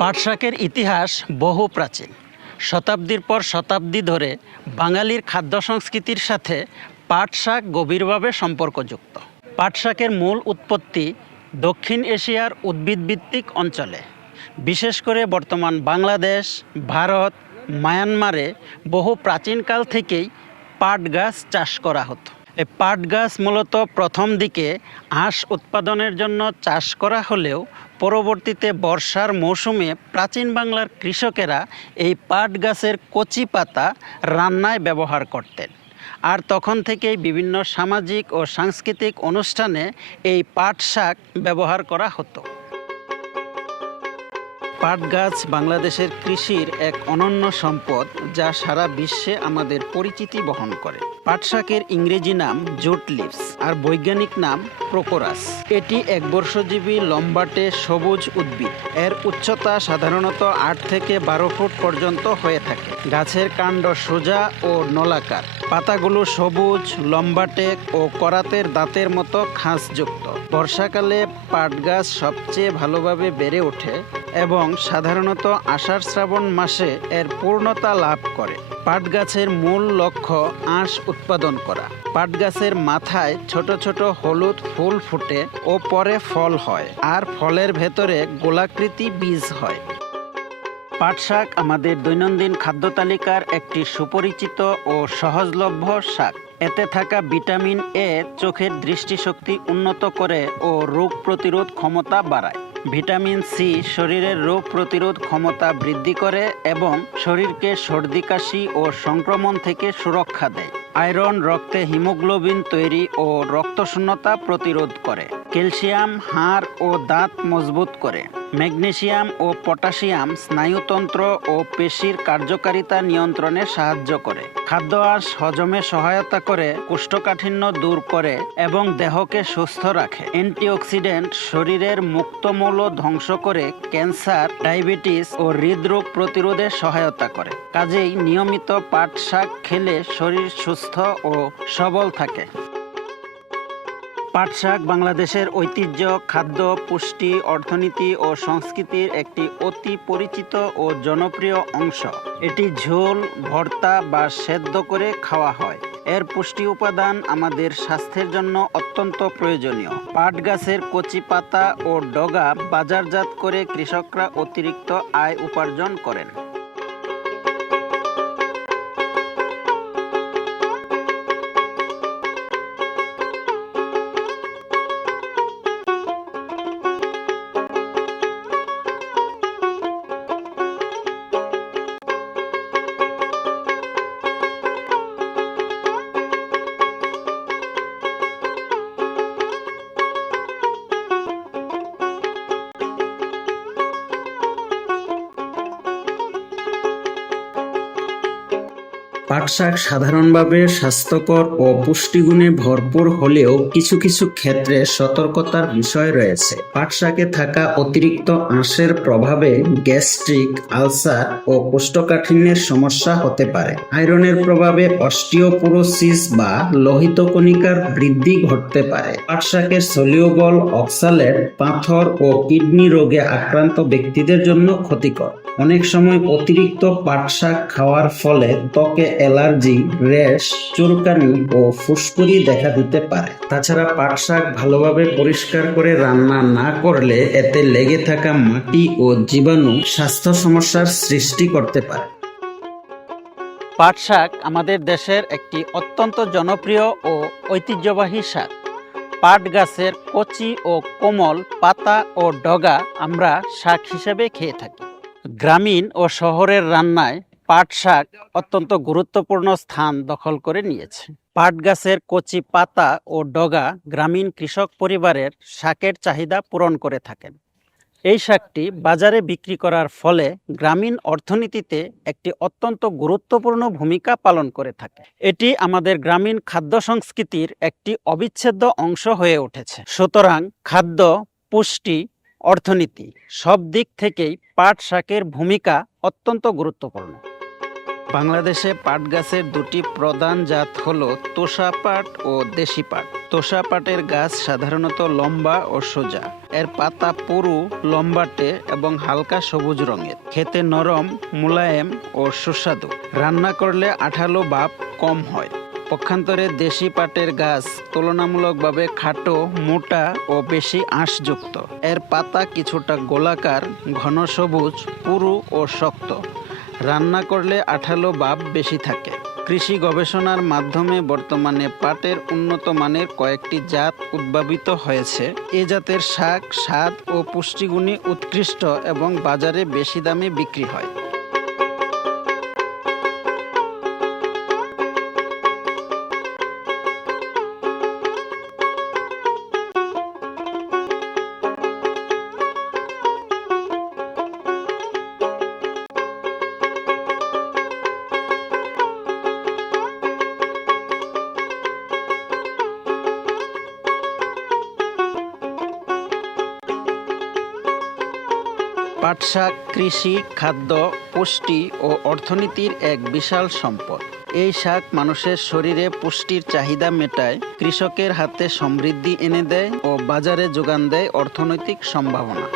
পাট শাকের ইতিহাস বহু প্রাচীন। শতাব্দীর পর শতাব্দী ধরে বাঙালির খাদ্য সংস্কৃতির সাথে পাট শাক গভীরভাবে সম্পর্কযুক্ত। পাট শাকের মূল উৎপত্তি দক্ষিণ এশিয়ার উদ্ভিদভিত্তিক অঞ্চলে, বিশেষ করে বর্তমান বাংলাদেশ, ভারত, মায়ানমারে বহু প্রাচীনকাল থেকেই পাট গাছ চাষ করা হতো। এই পাট গাছ মূলত প্রথম দিকে আঁশ উৎপাদনের জন্য চাষ করা হলেও পরবর্তীতে বর্ষার মৌসুমে প্রাচীন বাংলার কৃষকেরা এই পাট গাছের কচি পাতা রান্নায় ব্যবহার করতেন। আর তখন থেকেই বিভিন্ন সামাজিক ও সাংস্কৃতিক অনুষ্ঠানে এই পাট শাক ব্যবহার করা হতো। পাট গাছ বাংলাদেশের কৃষির এক অনন্য সম্পদ, যা সারা বিশ্বে আমাদের পরিচিতি বহন করে। পাট শাকের ইংরেজি নাম জুট লিভস আর বৈজ্ঞানিক নাম প্রোকোরাস। এটি একবর্ষজীবী লম্বাটে সবুজ উদ্ভিদ। এর উচ্চতা সাধারণত 8 থেকে 12 ফুট পর্যন্ত হয়ে থাকে। গাছের কাণ্ড সোজা ও নলাকার। পাতাগুলো সবুজ, লম্বাটে ও করাতের দাঁতের মতো খাঁজযুক্ত। বর্ষাকালে পাট গাছ সবচেয়ে ভালোভাবে বেড়ে ওঠে এবং সাধারণত আষাঢ় শ্রাবণ মাসে এর পূর্ণতা লাভ করে। পাট গাছের মূল লক্ষ্য আঁশ উৎপাদন করা। পাট গাছের মাথায় ছোট ছোট হলুদ ফুল ফুটে ও পরে ফল হয়, আর ফলের ভেতরে গোলাকৃতি বীজ হয়। পাট শাক আমাদের দৈনন্দিন খাদ্য তালিকার একটি সুপরিচিত ও সহজলভ্য শাক। এতে থাকা ভিটামিন এ চোখের দৃষ্টিশক্তি উন্নত করে ও রোগ প্রতিরোধ ক্ষমতা বাড়ায়। ভিটামিন সি শরীরের রোগ প্রতিরোধ ক্ষমতা বৃদ্ধি করে এবং শরীরকে সর্দি কাশি ও সংক্রমণ থেকে সুরক্ষা দেয়। আয়রন রক্তে হিমোগ্লোবিন তৈরি ও রক্তশূন্যতা প্রতিরোধ করে। ক্যালসিয়াম হাড় ও দাঁত মজবুত করে। ম্যাগনেসিয়াম ও পটাশিয়াম স্নায়ুতন্ত্র ও পেশির কার্যকারিতা নিয়ন্ত্রণে সাহায্য করে। খাদ্য আঁশ হজমে সহায়তা করে, কোষ্ঠকাঠিন্য দূর করে এবং দেহকে সুস্থ রাখে। অ্যান্টিঅক্সিডেন্ট শরীরের মুক্তমৌল ধ্বংস করে ক্যান্সার, ডায়াবেটিস ও হৃদরোগ প্রতিরোধে সহায়তা করে। কাজেই নিয়মিত পাট শাক খেলে শরীর সুস্থ ও সবল থাকে। পাট শাক বাংলাদেশের ঐতিহ্য, খাদ্য, পুষ্টি, অর্থনীতি ও সংস্কৃতির একটি অতি পরিচিত ও জনপ্রিয় অংশ। এটি ঝোল, ভর্তা বা সেদ্ধ করে খাওয়া হয়। এর পুষ্টি উপাদান আমাদের স্বাস্থ্যের জন্য অত্যন্ত প্রয়োজনীয়। পাট গাছের কচি পাতা ও ডগা বাজারজাত করে কৃষকরা অতিরিক্ত আয় উপার্জন করেন। পাট শাক সাধারণভাবে স্বাস্থ্যকর ও পুষ্টিগুণে ভরপুর হলেও কিছু কিছু ক্ষেত্রে সতর্কতার বিষয় রয়েছে। পাট শাকে থাকা অতিরিক্ত আঁশের প্রভাবে গ্যাস্ট্রিক, আলসার ও কোষ্ঠকাঠিন্যের সমস্যা হতে পারে। আয়রনের প্রভাবে অস্টিওপোরোসিস বা লোহিত কণিকার বৃদ্ধি ঘটতে পারে। পাট শাকের সলিউবল অক্সালেট পাথর ও কিডনি রোগে আক্রান্ত ব্যক্তিদের জন্য ক্ষতিকর। অনেক সময় অতিরিক্ত পাট শাক খাওয়ার ফলে ত্বকে অ্যালার্জি, র্যাশ, চুলকানি ও ফুসকুড়ি দেখা দিতে পারে। তাছাড়া পাট শাক ভালোভাবে পরিষ্কার করে রান্না না করলে এতে লেগে থাকা মাটি ও জীবাণু স্বাস্থ্য সমস্যার সৃষ্টি করতে পারে। পাট শাক আমাদের দেশের একটি অত্যন্ত জনপ্রিয় ও ঐতিহ্যবাহী শাক। পাট গাছের কচি ও কোমল পাতা ও ডগা আমরা শাক হিসেবে খেয়ে থাকি। গ্রামীণ ও শহরের রান্নায় পাট শাক অত্যন্ত গুরুত্বপূর্ণ স্থান দখল করে নিয়েছে। পাট গাছের কচি পাতা ও ডগা গ্রামীণ কৃষক পরিবারের শাকের চাহিদা পূরণ করে থাকেন। এই শাকটি বাজারে বিক্রি করার ফলে গ্রামীণ অর্থনীতিতে একটি অত্যন্ত গুরুত্বপূর্ণ ভূমিকা পালন করে থাকে। এটি আমাদের গ্রামীণ খাদ্য সংস্কৃতির একটি অবিচ্ছেদ্য অংশ হয়ে উঠেছে। সুতরাং খাদ্য, পুষ্টি, অর্থনীতি সব দিক থেকেই পাট শাকের ভূমিকা অত্যন্ত গুরুত্বপূর্ণ। বাংলাদেশে পাট গাছের দুটি প্রধান জাত হলো তোষা পাট ও দেশি পাট। তোষা পাটের গাছ সাধারণত লম্বা ও সোজা। এর পাতা পুরু, লম্বাটে এবং হালকা সবুজ রঙের। খেতে নরম, মোলায়েম ও সুস্বাদু। রান্না করলে আঠালো ভাব কম হয়। পক্ষান্তরে দেশি পাটের গাছ তুলনামূলকভাবে খাটো, মোটা ও বেশি আঁশযুক্ত। এর পাতা কিছুটা গোলাকার, ঘন সবুজ, পুরু ও শক্ত। রান্না করলে আঠালো ভাব বেশি থাকে। কৃষি গবেষণার মাধ্যমে বর্তমানে পাটের উন্নত মানের কয়েকটি জাত উদ্ভাবিত হয়েছে। এ জাতের শাক স্বাদ ও পুষ্টিগুণে উৎকৃষ্ট এবং বাজারে বেশি দামে বিক্রি হয়। পাট শাক কৃষি, খাদ্য, পুষ্টি ও অর্থনীতির এক বিশাল সম্পদ। এই শাক মানুষের শরীরে পুষ্টির চাহিদা মেটায়, কৃষকের হাতে সমৃদ্ধি এনে দেয় ও বাজারে যোগান দেয় অর্থনৈতিক সম্ভাবনা।